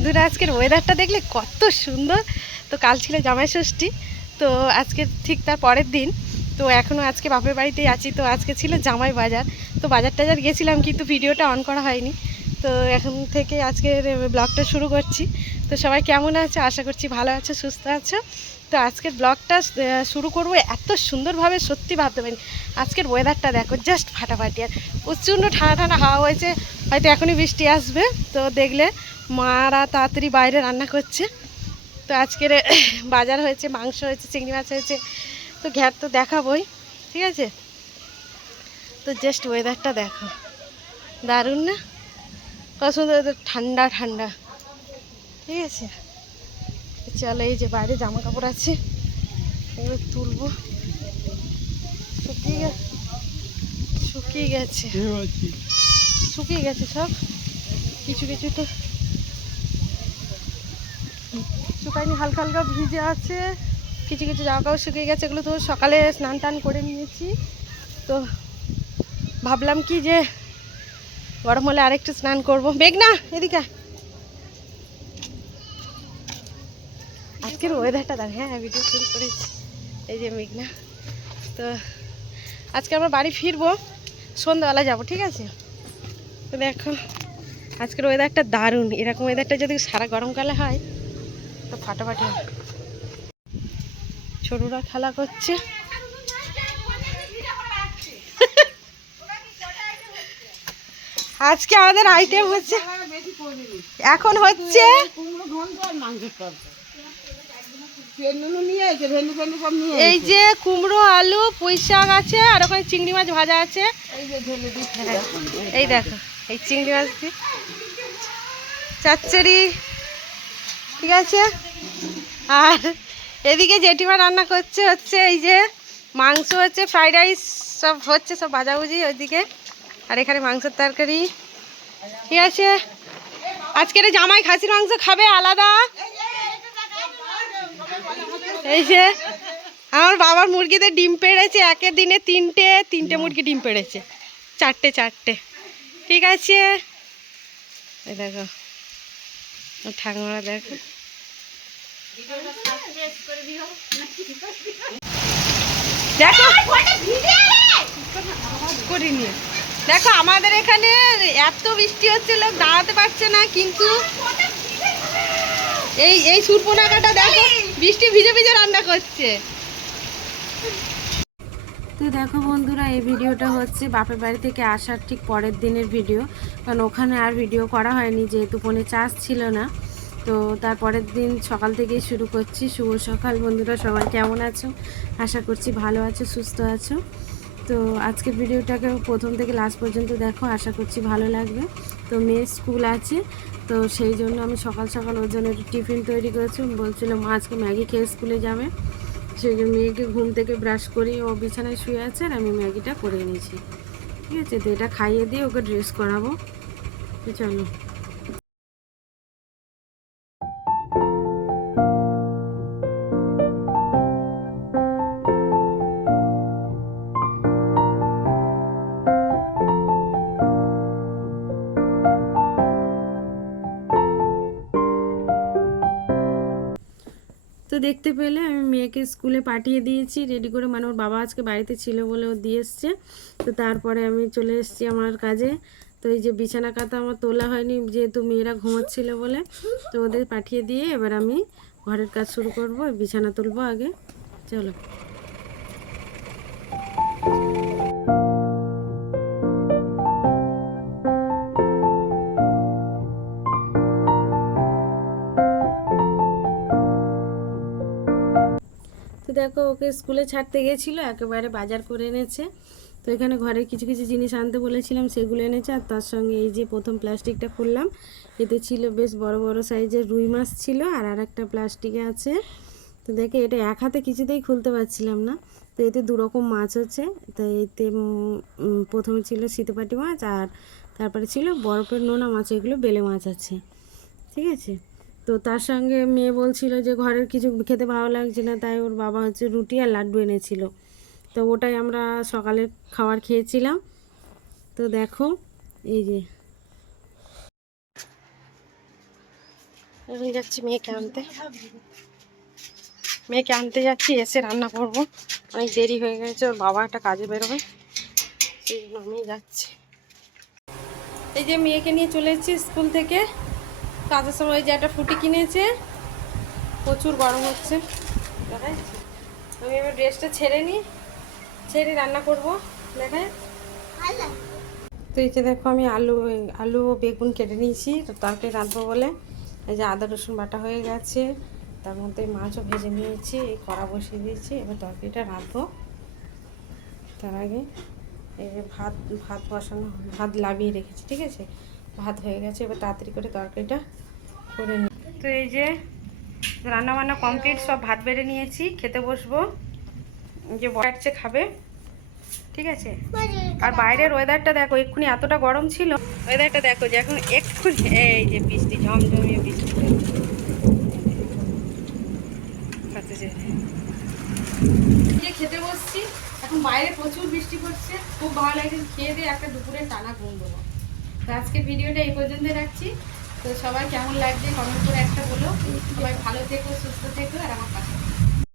বন্ধুরা, আজকের ওয়েদারটা দেখলে কত সুন্দর। তো কাল ছিল জামাই ষষ্ঠী, তো আজকে ঠিক তার পরের দিন। তো এখনও আজকে বাপের বাড়িতেই আছি। তো আজকে ছিল জামাই বাজার, তো বাজার টাজার গেছিলাম, কিন্তু ভিডিওটা অন করা হয়নি। তো এখন থেকে আজকের ব্লগটা শুরু করছি। তো সবাই কেমন আছো? আশা করছি ভালো আছো, সুস্থ আছো। তো আজকের ব্লগটা শুরু করবো এত সুন্দরভাবে, সত্যি ভাবতে পারিনি। আজকের ওয়েদারটা দেখো, জাস্ট ফাটাফাটি, আর প্রচণ্ড ঠান্ডা ঠান্ডা হাওয়া হয়েছে। হয়তো এখনই বৃষ্টি আসবে। তো দেখলে মারা তাড়াতাড়ি বাইরে রান্না করছে। তো আজকের বাজার হয়েছে, মাংস হয়েছে, চিংড়ি মাছ হয়েছে। তো ঘ্যাট তো দেখাবই, ঠিক আছে। তো জাস্ট ওয়েদারটা দেখো, দারুণ না? কত সুন্দর, ঠান্ডা ঠান্ডা, ঠিক আছে। চলো, এই যে বাইরে জামা কাপড় আছে, এগুলো তুলবো। শুকিয়ে গেছে, শুকিয়ে গেছে, শুকিয়ে গেছে সব। কিছু কিছু তো শুকায়নি, হালকা হালকা ভিজে আছে। কিছু কিছু জামা কাপড় শুকিয়ে গেছে, এগুলো তো সকালে স্নান টান করে নিয়েছি। তো ভাবলাম কি যে গরম হলে আরেকটু স্নান করবো। মেঘনা এদিকে, আজকের ওয়েদারটা দেখ। হ্যাঁ, ভিডিও শুরু করেছি। এই যে মেঘনা। তো আজকে আমরা বাড়ি ফিরবো, সন্ধ্যাবেলা যাবো, ঠিক আছে। তো দেখো আজকের ওয়েদারটা দারুণ। এরকম ওয়েদারটা যদি সারা গরমকালে হয় তো ফাটাফাটি হয়। ছোটরা খেলা করছে। আজকে আমাদের আইটেম হচ্ছে, এখন হচ্ছে এই যে কুমড়ো, আলু, পুঁই শাক আছে, আর ওখানে চিংড়ি মাছ ভাজা আছে। এই দেখো, এই চিংড়ি মাছ দিয়ে চচ্চড়ি, ঠিক আছে। আর এদিকে জেঠিমা রান্না করছে, হচ্ছে এই যে মাংস হচ্ছে, ফ্রাইড রাইস সব হচ্ছে, সব ভাজাভুজি ওইদিকে। আর এখানে মাংসের তরকারি, ঠিক আছে। আজকের জামাই খাসির মাংস খাবে আলাদা। এই যে আমার বাবার মুরগিদের ডিম পেড়েছে, একের দিনে তিনটে মুরগি ডিম পেড়েছে, চারটে, ঠিক আছে। এই দেখো ঠাকুমারা, দেখো দেখো করিনি। দেখো আমাদের এখানে এত বৃষ্টি হচ্ছে, লোক দাঁড়াতে পারছে না, কিন্তু এই সুরপোনাকাটা দেখো বৃষ্টি ভিজে ভিজে রান্না করছে। তো দেখো বন্ধুরা, এই ভিডিওটা হচ্ছে বাপের বাড়ি থেকে আসার ঠিক পরের দিনের ভিডিও, কারণ ওখানে আর ভিডিও করা হয়নি, যেহেতু ফোনে চার্জ ছিল না। তো তারপরের দিন সকাল থেকেই শুরু করছি। শুভ সকাল বন্ধুরা, সবাই কেমন আছো? আশা করছি ভালো আছো, সুস্থ আছো। তো আজকের ভিডিওটাকে প্রথম থেকে লাস্ট পর্যন্ত দেখো, আশা করছি ভালো লাগবে। তো মেয়ের স্কুল আছে, তো সেই জন্য আমি সকাল সকাল ওর জন্য টিফিন তৈরি করেছি। বলছিল মা আজকে ম্যাগি খেয়ে স্কুলে যাবে, সেই জন্য মেয়েকে ঘুম থেকে ব্রাশ করি, ও বিছানায় শুয়ে আছে, আর আমি ম্যাগিটা করে নিয়েছি, ঠিক আছে। তো এটা খাইয়ে দিয়ে ওকে ড্রেস করাবো। তো চলো। তো দেখতে পেলে আমি মেয়েকে স্কুলে পাঠিয়ে দিয়েছি রেডি করে, মানে ওর বাবা আজকে বাড়িতে ছিল বলে ও দিয়ে এসছে। তো তারপরে আমি চলে এসেছি আমার কাজে। তো এই যে বিছানা কাঁথা আমার তোলা হয়নি, যেহেতু মেয়েরা ঘুমাচ্ছিল বলে। তো ওদের পাঠিয়ে দিয়ে এবার আমি ঘরের কাজ শুরু করব, বিছানা তুলবো আগে। চলো। তো দেখো, ওকে স্কুলে ছাড়তে গেছিলো, একেবারে বাজার করে এনেছে। তো এখানে ঘরে কিছু কিছু জিনিস আনতে বলেছিলাম, সেগুলো এনেছে। আর তার সঙ্গে এই যে প্রথম প্লাস্টিকটা খুললাম, এতে ছিল বেশ বড় বড় সাইজের রুই মাছ ছিল, আর একটা প্লাস্টিকে আছে। তো দেখে এটা এক হাতে কিছুতেই খুলতে পারছিলাম না। তো এতে দুরকম মাছ হচ্ছে। তো এতে প্রথমে ছিল শীতপাটি মাছ, আর তারপরে ছিল বরফের নোনা মাছ, এগুলো বেলে মাছ আছে, ঠিক আছে। তো তার সঙ্গে মেয়ে বলছিল যে ঘরের কিছু খেতে ভালো লাগছে না, তাই ওর বাবা হচ্ছে রুটি আর লাড্ডু এনেছিল। তো ওটাই আমরা সকালে খাবার খেয়েছিলাম। তো দেখো এই যে এখন যাচ্ছি মেয়েকে আনতে, যাচ্ছি, এসে রান্না করব। অনেক দেরি হয়ে গেছে, ওর বাবা একটা কাজে বেরোবে, সেই জন্য আমি যাচ্ছি। এই যে মেয়েকে নিয়ে চলে এসেছি স্কুল থেকে। কাজের সময় ওই যে একটা ফুটি কিনেছে, প্রচুর গরম হচ্ছে। দেখাচ্ছি, আমি এবার ড্রেসটা ছেড়ে রান্না করব। দেখায় তো এই যে দেখো, আমি আলু ও বেগুন কেটে নিয়েছি, তো তরকারি রাঁধবো বলে। এই যে আদা রসুন বাটা হয়ে গেছে, তার মধ্যে মাছও ভেজে নিয়েছি, এই কড়া বসিয়ে দিয়েছি। এবার তরকারিটা রাঁধবো। তার আগে এই যে ভাত বসানো, ভাত লাভিয়ে রেখেছি, ঠিক আছে, ভাত হয়ে গেছে। এবার তাড়াতাড়ি করে তরকারিটা করে নিই। তো এই যে রান্না বান্না কমপ্লিট, সব ভাত বেড়ে নিয়েছি, খেতে বসবো। যে বসছে খাবে, ঠিক আছে। আর বাইরের ওয়েদারটা দেখো, এক্ষুনি এতটা গরম ছিল, ওয়েদারটা দেখো যে এখন এক্ষুনি এই যে বৃষ্টি, ঝমঝমিয়ে বৃষ্টি যে খেতে বসছি। এখন বাইরে প্রচুর বৃষ্টি পড়ছে, খুব ভালো লাগছে। খেয়ে দিয়ে একটা দুপুরে টানা ঘুম দেবো। তো আজকে ভিডিওটা এই পর্যন্ত রাখছি। তো সবাই কেমন লাগছে কমেন্ট করে একটা বলো। সবাই ভালো থেকো, সুস্থ থেকো, আর আমার পাশে